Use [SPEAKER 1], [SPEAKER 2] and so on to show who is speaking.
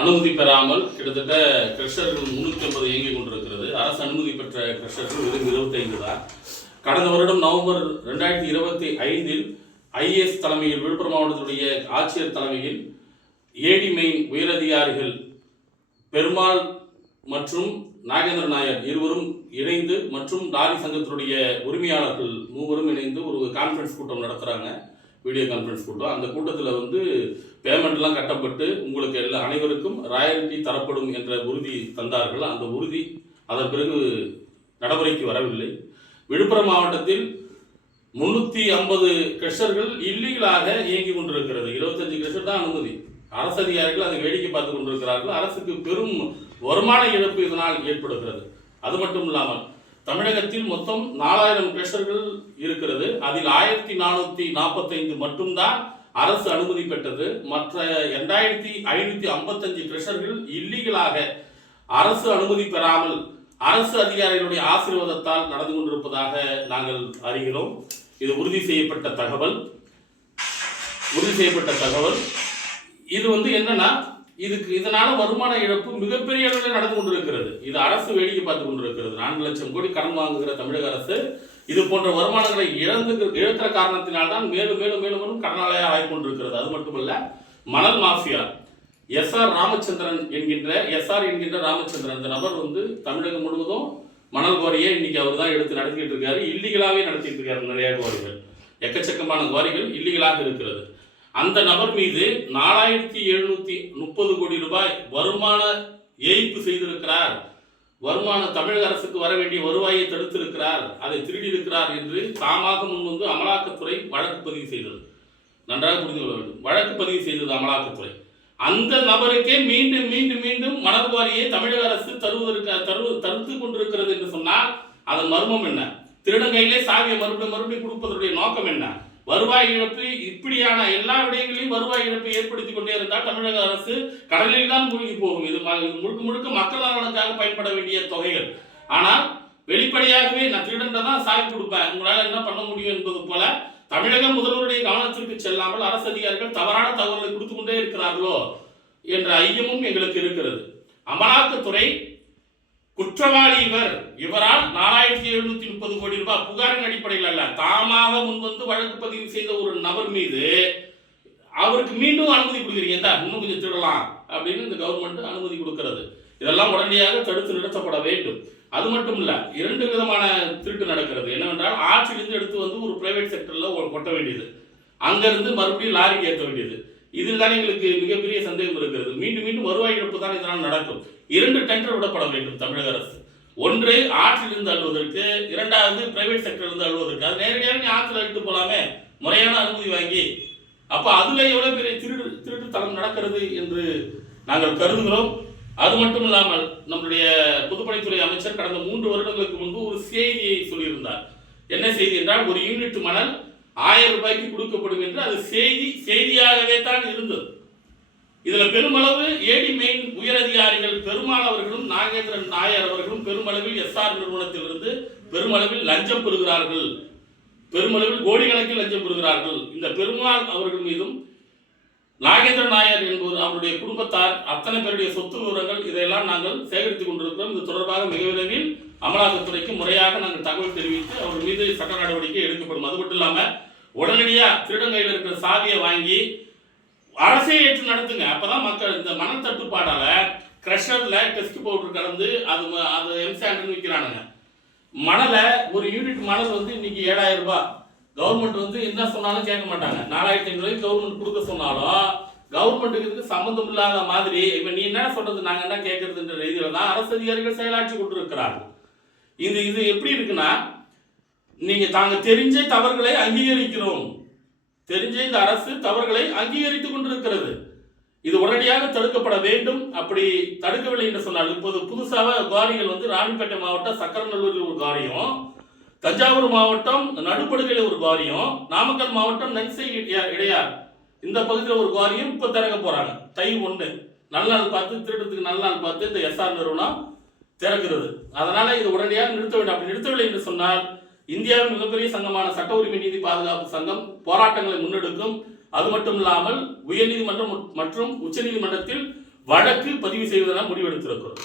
[SPEAKER 1] அனுமதி பெறாமல் கிட்டத்தட்ட கிரஷர்கள் முன்னூற்றி ஐம்பது இயங்கிக் கொண்டிருக்கிறது. அரசு அனுமதி பெற்ற கிரஷர்கள் வெறும் இருபத்தைந்து தான். கடந்த வருடம் நவம்பர் ரெண்டாயிரத்தி இருபத்தி ஐந்தில் ஐஏஎஸ் தலைமையில் விழுப்புரம் மாவட்டத்துடைய ஆட்சியர் தலைமையில் ஏடி மெயின் உயரதிகாரிகள் பெருமாள் மற்றும் நாகேந்திர நாயர் இருவரும் இணைந்து மற்றும் லாரி சங்கத்தினுடைய உரிமையாளர்கள் மூவரும் இணைந்து ஒரு கான்ஃபரன்ஸ் கூட்டம் நடத்துகிறாங்க வீடியோ கான்ஃபரன்ஸ் கூட்டம் அந்த கூட்டத்தில் வந்து பேமெண்ட்லாம் கட்டப்பட்டு உங்களுக்கு எல்லா அனைவருக்கும் ராயல்டி தரப்படும் என்ற உறுதி தந்தார்கள். அந்த உறுதி அதன் பிறகு நடைமுறைக்கு வரவில்லை. விழுப்புரம் மாவட்டத்தில் முன்னூற்றி ஐம்பது கிரஷர்கள் இல்லீகலாக இயங்கி கொண்டிருக்கிறது. இருபத்தஞ்சு கிரஷர் தான் அனுமதி. அரசு அதிகாரிகள் அதை வேடிக்கை பார்த்து கொண்டிருக்கிறார்கள். அரசுக்கு பெரும் வருமான இழப்பு இதனால் ஏற்படுகிறது. அது மட்டும் இல்லாமல் தமிழகத்தில் மொத்தம் நாலாயிரம் கிரஷர்கள் இருக்கிறது. அதில் ஆயிரத்தி நானூற்றி நாற்பத்தைந்து மட்டும்தான் அரசு அனுமதி பெற்றது. மற்ற இரண்டாயிரத்தி ஐநூற்றி ஐம்பத்தஞ்சு கிரஷர்கள் இல்லீகலாக அரசு அனுமதி பெறாமல் அரசு அதிகாரிகளுடைய ஆசீர்வாதத்தால் நடந்து கொண்டிருப்பதாக நாங்கள் அறிகிறோம். இது உறுதி செய்யப்பட்ட தகவல். உறுதி செய்யப்பட்ட தகவல். இது வந்து என்னன்னா இதுக்கு இதனால வருமான இழப்பு மிகப்பெரிய அளவில் நடந்து கொண்டிருக்கிறது. இது அரசு வேடிக்கை பார்த்து கொண்டிருக்கிறது. நான்கு லட்சம் கோடி கடன் வாங்குகிற தமிழக அரசு இது போன்ற வருமானங்களை இழந்து இழக்கிற காரணத்தினால்தான் மேலும் மேலும் மேலும் மேலும் கடனாளியாக ஆகி கொண்டிருக்கிறது. அது மட்டுமல்ல மணல் மாஃபியா. எஸ் ஆர் ராமச்சந்திரன் என்கின்ற எஸ் ஆர் என்கின்ற ராமச்சந்திரன். இந்த நபர் வந்து தமிழகம் முழுவதும் மணல் கோரியை இன்னைக்கு அவர் தான் எடுத்து நடத்திட்டு இருக்காரு. இல்லீகலாகவே நடத்திட்டு இருக்காரு நிறைய கோரிகள் எக்கச்சக்கமான கோரிகள் இல்லீகலாக இருக்கிறது. அந்த நபர் மீது நாலாயிரத்தி எழுநூத்தி முப்பது கோடி ரூபாய் வருமான ஏய்ப்பு செய்திருக்கிறார். வருமான தமிழக அரசுக்கு வர வேண்டிய வருவாயை தடுத்திருக்கிறார். அதை திருடியிருக்கிறார் என்று தாமாக முன்வந்து அமலாக்கத்துறை வழக்கு பதிவு செய்தது. நன்றாக புரிந்து கொள்ள வேண்டும். வழக்கு பதிவு செய்தது அமலாக்கத்துறை. அந்த நபருக்கே மீண்டும் மீண்டும் மீண்டும் மணக்குவாரியை தமிழக அரசு தருவதற்கு தரு தடுத்து கொண்டிருக்கிறது என்று சொன்னால் அதன் மர்மம் என்ன? திருடங்கையிலே சாவியை மறுபடியும் மறுபடியும் கொடுப்பதனுடைய நோக்கம் என்ன? வருவாய் இழப்பு இப்படியான எல்லா விடயங்களையும் வருவாய் இழப்பு ஏற்படுத்தி கொண்டே இருந்தால் தமிழக அரசு கடலில் தான் மூழ்கி போகும். இது முழுக்க முழுக்க மக்கள் நலனுக்காக பயன்பட வேண்டிய தொகைகள். ஆனால் வெளிப்படையாகவே நான் திருடன்ட தான் சாவி கொடுப்பேன் உங்களால் என்ன பண்ண முடியும் என்பது போல தமிழக முதல்வருடைய கவனத்திற்கு செல்லாமல் அரசு அதிகாரிகள் தவறான தகவல்களை கொடுத்து கொண்டே இருக்கிறார்களோ என்ற ஐயமும் எங்களுக்கு இருக்கிறது. அமலாக்கத்துறை குற்றவாளி இவர் இவரால் நாலாயிரத்தி எழுநூத்தி முப்பது கோடி ரூபாய் புகாரின் அடிப்படையில் அல்ல தாமாக முன்வந்து வழக்கு பதிவு செய்த ஒரு நபர் மீது அவருக்கு மீண்டும் அனுமதி கொடுக்குறீங்க. இந்தா, இன்னும் கொஞ்சம் திருடலாம் அப்படின்னு இந்த கவர்மெண்ட் அனுமதி கொடுக்கிறது. இதெல்லாம் உடனடியாக தடுத்து நிறுத்தப்பட வேண்டும். அது மட்டும் இல்ல இரண்டு விதமான திருட்டு நடக்கிறது. என்னவென்றால் ஆற்றிலிருந்து எடுத்து வந்து ஒரு பிரைவேட் செக்டர்ல கொட்ட வேண்டியது. அங்கிருந்து மறுபடியும் லாரிக்கு ஏற்ற வேண்டியது. இதில் தான் எங்களுக்கு மிகப்பெரிய சந்தேகம் இருக்கிறது. மீண்டும் மீண்டும் வருவாய் இழப்பு தான் இதனால் நடக்கும். இரண்டு டெண்டர் விடப்பட வேண்டும் தமிழக அரசு. ஒன்று ஆற்றிலிருந்து அழுவதற்கு இரண்டாவது பிரைவேட் செக்டர்லேருந்து அழுவதற்கு அது நேரடியாக நீ ஆற்றில் அழுத்து போகலாமே முறையான அனுமதி வாங்கி. அப்போ அதில் எவ்வளோ பெரிய திருடு திருட்டுத்தனம் நடக்கிறது என்று நாங்கள் கருதுகிறோம். அது மட்டும் இல்லாமல் நம்முடைய பொதுப்பணித்துறை அமைச்சர் கடந்த மூன்று வருடங்களுக்கு முன்பு ஒரு செய்தியை சொல்லியிருந்தார். என்ன செய்தி என்றால் ஒரு யூனிட் மணல் ஆயிரம் ரூபாய்க்கு கொடுக்கப்படும் என்று அது செய்தி செய்தியாகவே தான் இருந்தது. இதில் பெருமளவு ஏடி மெயின் உயரதிகாரிகள் பெருமாள் அவர்களும் நாகேந்திரன் நாயர் அவர்களும் பெருமளவில் எஸ்ஆர் நிறுவனத்திலிருந்து பெருமளவில் லஞ்சம் பெறுகிறார்கள். பெருமளவில் கோடிக்கணக்கில் லஞ்சம் பெறுகிறார்கள். இந்த பெருமாள் அவர்கள் மீதும் நாகேந்திர நாயர் என்பவர் அவருடைய குடும்பத்தார் அத்தனை பேருடைய சொத்து விவரங்கள் இதையெல்லாம் நாங்கள் சேகரித்துக் கொண்டிருக்கிறோம். இது தொடர்பாக மிக விரைவில் அமலாக்கத்துறைக்கு முறையாக நாங்கள் தகவல் தெரிவித்து அவர் மீது சட்ட நடவடிக்கை எடுக்கப்படும். அது மட்டும் இல்லாமல் உடனடியாக திருடங்கையில் இருக்கிற சாவியை வாங்கி அரசே ஏற்று நடத்துங்க. அப்போதான் மக்கள் இந்த மணல் தட்டுப்பாடால் க்ரெஷரில் டெஸ்ட் பவுடர் கலந்து அது ம- அது எம்சாண்டுன்னு விற்கிறானுங்க மணலை ஒரு யூனிட் மணல் வந்து இன்னைக்கு ஏழாயிரம் ரூபாய். கவர்மெண்ட் வந்து என்ன சொன்னாலும் கேட்க மாட்டாங்க. நாலாயிரத்தி ஐநூறு கவர்மெண்ட் கொடுக்க சொன்னாலும் கவர்மெண்ட்டுக்கு இதுக்கு சம்மந்தம் இல்லாத மாதிரி இப்போ நீ என்ன சொல்றது? நாங்கள் என்ன கேட்கறதுன்ற ரீதியில் தான் அரசு அதிகாரிகள் செயலாற்றி கொண்டிருக்கிறார்கள். இது இது எப்படி இருக்குன்னா நீங்க தாங்க தெரிஞ்ச தவறுகளை அங்கீகரிக்கிறோம். தெரிஞ்ச இந்த அரசு தவறுகளை அங்கீகரித்துக் கொண்டிருக்கிறது. இது உடனடியாக தடுக்கப்பட வேண்டும். அப்படி தடுக்கவில்லை என்று சொன்னால் இப்போது புதுசாக காரிகள் வந்து ராணிப்பேட்டை மாவட்டம் சக்கரநல்லூரில் ஒரு காரியம் தஞ்சாவூர் மாவட்டம் நடுப்படுகையில் ஒரு காரியம் நாமக்கல் மாவட்டம் நன்சை இடையா- இடையார் இந்த பகுதியில் ஒரு காரியம் இப்போ திறக்க போறாங்க. தை ஒன்று நல்ல நாள் பார்த்து திருடத்துக்கு நல்ல நாள் பார்த்து இந்த எஸ்ஆர் நிறுவனம் திறக்கிறது. அதனால இது உடனடியாக நிறுத்த வேண்டும். அப்படி நிறுத்தவில்லை என்று சொன்னால் இந்தியாவின் மிகப்பெரிய சங்கமான சட்ட உரிமை நீதி பாதுகாப்பு சங்கம் போராட்டங்களை முன்னெடுக்கும். அது மட்டும் இல்லாமல் உயர்நீதிமன்றம் மற்றும் உச்சநீதிமன்றத்தில் வழக்கு பதிவு செய்வதென முடிவெடுத்திருக்கிறோம்